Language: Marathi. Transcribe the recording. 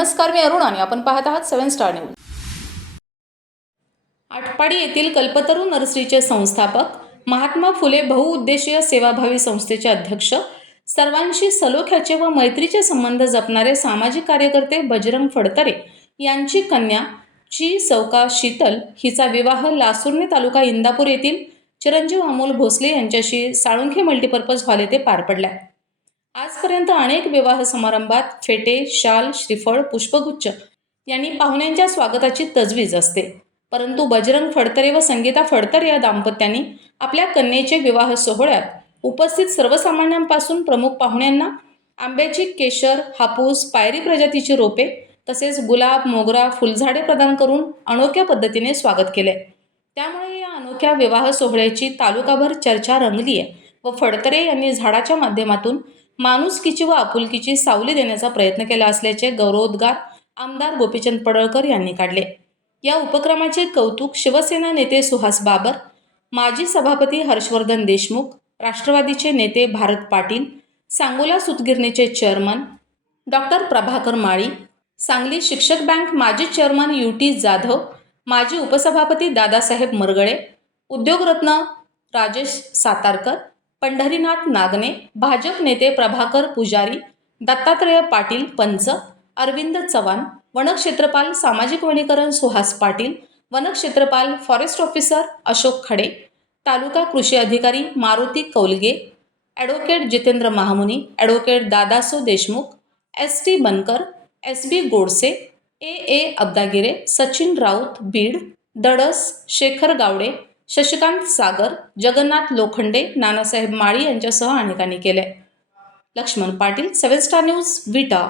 नमस्कार मी अरुण आणि आपण पाहत आहात सेवन स्टार न्यूज. आटपाडी येथील कल्पतरू नर्सरीचे संस्थापक महात्मा फुले बहुउद्देशीय सेवाभावी संस्थेचे अध्यक्ष सर्वांशी सलोख्याचे व मैत्रीचे संबंध जपणारे सामाजिक कार्यकर्ते बजरंग फडतरे यांची कन्या ची सौका शीतल हिचा विवाह लासुर्णी तालुका इंदापूर येथील चिरंजीव अमोल भोसले यांच्याशी साळुंखे मल्टीपर्पज हॉल येथे पार पडल्या आजपर्यंत अनेक विवाह समारंभात फेटे शाल श्रीफळ पुष्पगुच्छ यांनी पाहुण्यांच्या स्वागताची तजवीज असते. परंतु बजरंग फडतरे व संगीता फडतरे या दाम्पत्यांनी आपल्या कन्येचे विवाह सोहळ्यात उपस्थित सर्वसामान्यांपासून प्रमुख पाहुण्यांना आंब्याची केशर हापूस पायरी प्रजातीची रोपे तसेच गुलाब मोगरा फुलझाडे प्रदान करून अनोख्या पद्धतीने स्वागत केले. त्यामुळे या अनोख्या विवाह सोहळ्याची तालुकाभर चर्चा रंगली आहे व फडतरे यांनी झाडाच्या माध्यमातून माणुसकीची व आपुलकीची सावली देण्याचा प्रयत्न केला असल्याचे गौरवोद्गार आमदार गोपीचंद पडळकर यांनी काढले. या उपक्रमाचे कौतुक शिवसेना नेते सुहास बाबर माजी सभापती हर्षवर्धन देशमुख राष्ट्रवादीचे नेते भारत पाटील सांगोला सुतगिरणीचे चेअरमन डॉक्टर प्रभाकर माळी सांगली शिक्षक बँक माजी चेअरमन यू टी जाधव माजी उपसभापती दादासाहेब मरगळे उद्योगरत्न राजेश सातारकर पंढरीनाथ नागने भाजप नेते प्रभाकर पुजारी दत्तात्रेय पाटील पंच अरविंद चव्हाण वनक्षेत्रपाल सामाजिक वनीकरण सुहास पाटील वनक्षेत्रपाल फॉरेस्ट ऑफिसर अशोक खडे तालुका कृषी अधिकारी Maruti Kaulage advocate Jitendra Mahamuni advocate Dadaso Deshmukh S T Bankar S B Godse A A Abdagire Sachin Raut Beed Dadas Shekhar Gawade Shashikant Sagar Jagannath Lokhande Nanasaheb Mali यांच्यासह अनेकांनी केले Laxman Patil seven star news Vita.